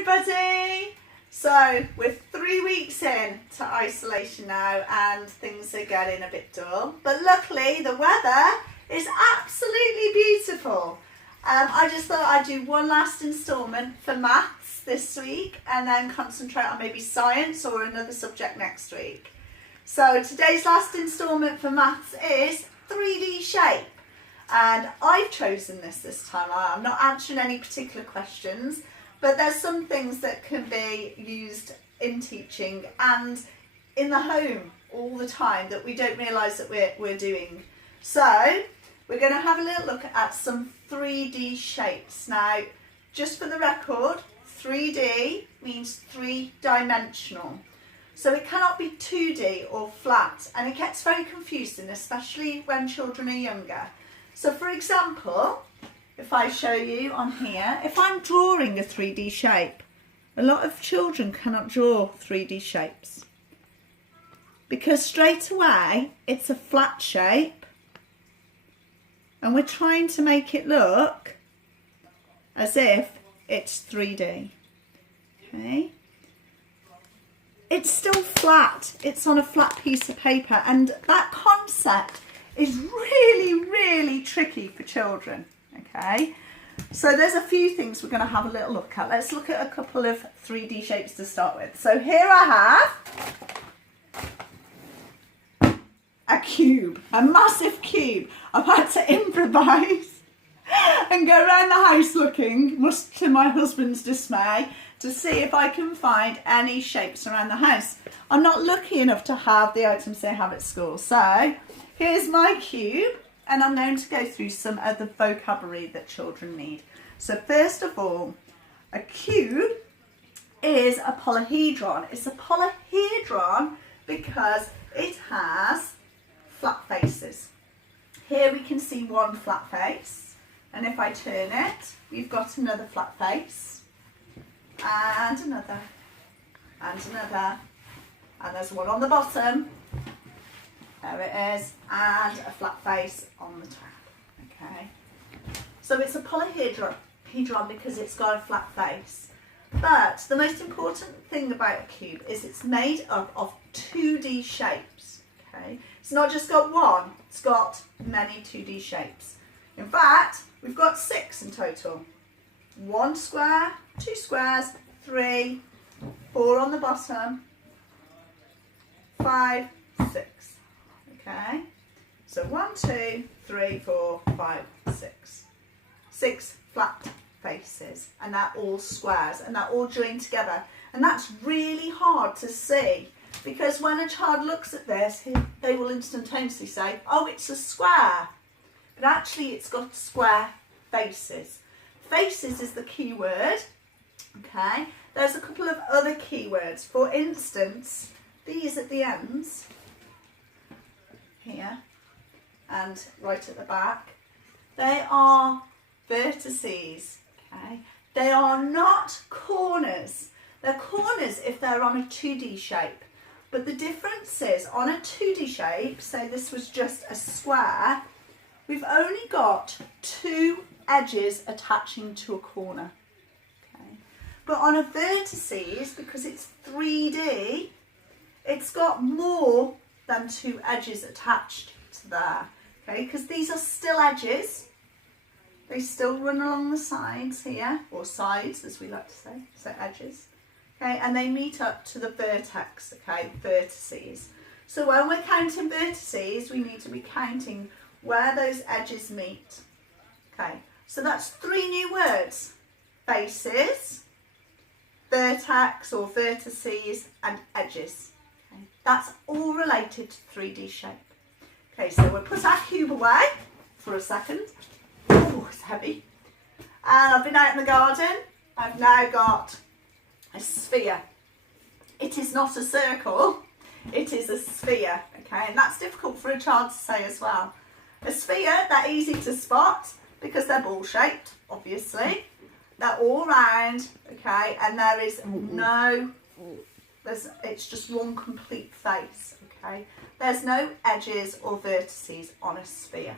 everybody! So we're 3 weeks in to isolation now and things are getting a bit dull, but luckily the weather is absolutely beautiful. I just thought I'd do one last instalment for maths this week and then concentrate on maybe science or another subject next week. So today's last instalment for maths is 3D shape, and I've chosen this time. I'm not answering any particular questions, but there's some things that can be used in teaching and in the home all the time that we don't realise that we're doing. So we're going to have a little look at some 3D shapes. Now, just for the record, 3D means three-dimensional. So it cannot be 2D or flat, and it gets very confusing, especially when children are younger. So for example, if I show you on here, if I'm drawing a 3D shape, a lot of children cannot draw 3D shapes because straight away it's a flat shape and we're trying to make it look as if it's 3D. Okay, it's still flat, it's on a flat piece of paper, and that concept is really tricky for children. Okay, so there's a few things we're going to have a little look at. Let's look at a couple of 3D shapes to start with. So here I have a cube, a massive cube. I've had to improvise and go around the house looking, much to my husband's dismay, to see if I can find any shapes around the house. I'm not lucky enough to have the items they have at school. So here's my cube, and I'm going to go through some of the vocabulary that children need. So first of all, a cube is a polyhedron. It's a polyhedron because it has flat faces. Here we can see one flat face, and if I turn it, we've got another flat face, and another, and another, and there's one on the bottom. There it is, and a flat face on the top. Okay, so it's a polyhedron because it's got a flat face. But the most important thing about a cube is it's made up of 2D shapes. Okay, it's not just got one; it's got many 2D shapes. In fact, we've got 6 in total: 1 square, 2 squares, 3, 4 on the bottom, 5, 6. Okay, so 1, 2, 3, 4, 5, 6. 6 flat faces, and they're all squares, and they're all joined together. And that's really hard to see because when a child looks at this, they will instantaneously say, oh, it's a square. But actually it's got square faces. Faces is the key word. Okay, there's a couple of other key words. For instance, these at the ends, here and right at the back, they are vertices. Okay, they are not corners. They're corners if they're on a 2D shape, but the difference is on a 2D shape, say this was just a square, we've only got 2 edges attaching to a corner. Okay, but on a vertices, because it's 3D, it's got more than 2 edges attached to there. Okay, because these are still edges. They still run along the sides here, or sides as we like to say, so edges. Okay, and they meet up to the vertex, okay, vertices. So when we're counting vertices, we need to be counting where those edges meet. Okay, so that's 3 new words: faces, vertex or vertices, and edges. Okay, that's all related to 3D shape. Okay, so we'll put our cube away for a second. Oh, it's heavy. And I've been out in the garden. I've now got a sphere. It is not a circle, it is a sphere. Okay, and that's difficult for a child to say as well. A sphere, they're easy to spot because they're ball shaped, obviously. They're all round, okay, and there is it's just one complete face, okay. There's no edges or vertices on a sphere.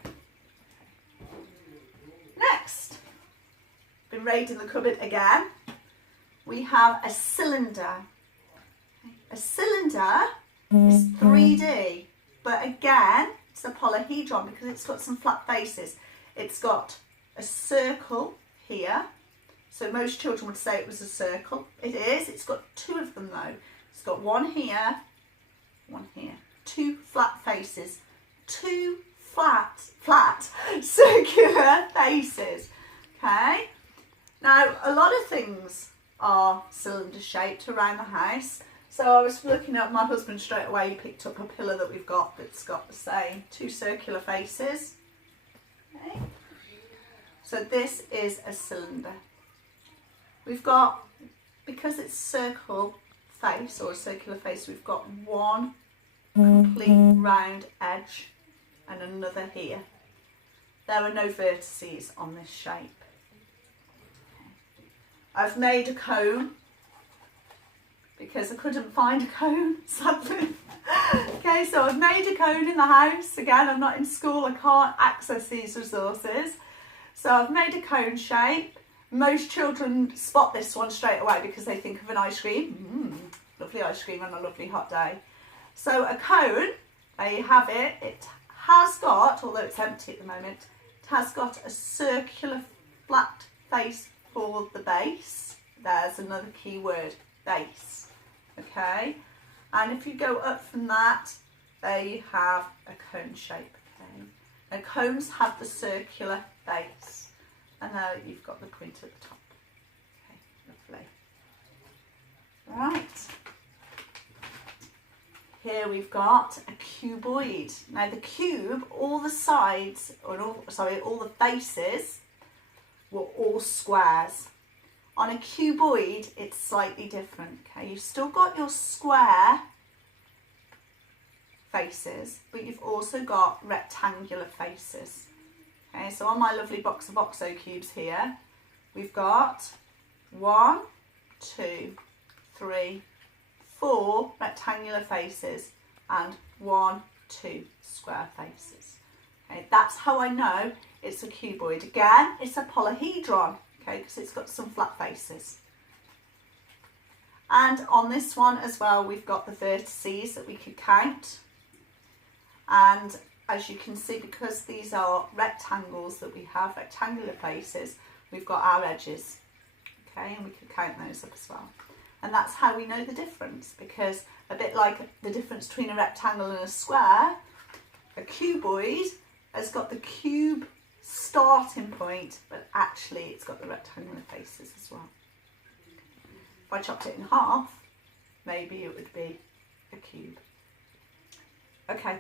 Next, been raiding the cupboard again. we have a cylinder. A cylinder is 3D, but again, it's a polyhedron because it's got some flat faces. It's got a circle here. So most children would say it was a circle. It is. It's got two of them though. It's got one here, one here. Two flat faces. Two flat circular faces. Okay. Now, a lot of things are cylinder shaped around the house. So I was looking at my husband straight away. He picked up a pillar that we've got that's got the same two circular faces. Okay. So this is a cylinder. We've got, because it's circle face or a circular face, we've got one complete round edge and another here. There are no vertices on this shape. I've made a cone because I couldn't find a cone, sadly. Okay, so I've made a cone in the house. Again, I'm not in school, I can't access these resources. So I've made a cone shape. Most children spot this one straight away because they think of an ice cream. Lovely ice cream on a lovely hot day. So a cone, there you have it. It has got, although it's empty at the moment, it has got a circular flat face for the base. There's another key word, base. Okay, and if you go up from that, there you have a cone shape. Okay, now cones have the circular base, and now you've got the point at the top. Okay, lovely. Right, here we've got a cuboid. Now the cube, all the sides, or all the faces were all squares. On a cuboid, it's slightly different. Okay, you've still got your square faces, but you've also got rectangular faces. Okay, so on my lovely box of OXO cubes here, we've got 1, 2, 3, 4 rectangular faces and 1, 2 square faces. Okay, that's how I know it's a cuboid. Again, it's a polyhedron, okay, because it's got some flat faces. And on this one as well, we've got the vertices that we could count. And as you can see, because these are rectangles that we have, rectangular faces, we've got our edges, okay, and we could count those up as well. And that's how we know the difference, because a bit like the difference between a rectangle and a square, a cuboid has got the cube starting point, but actually it's got the rectangular faces as well. If I chopped it in half, maybe it would be a cube. Okay.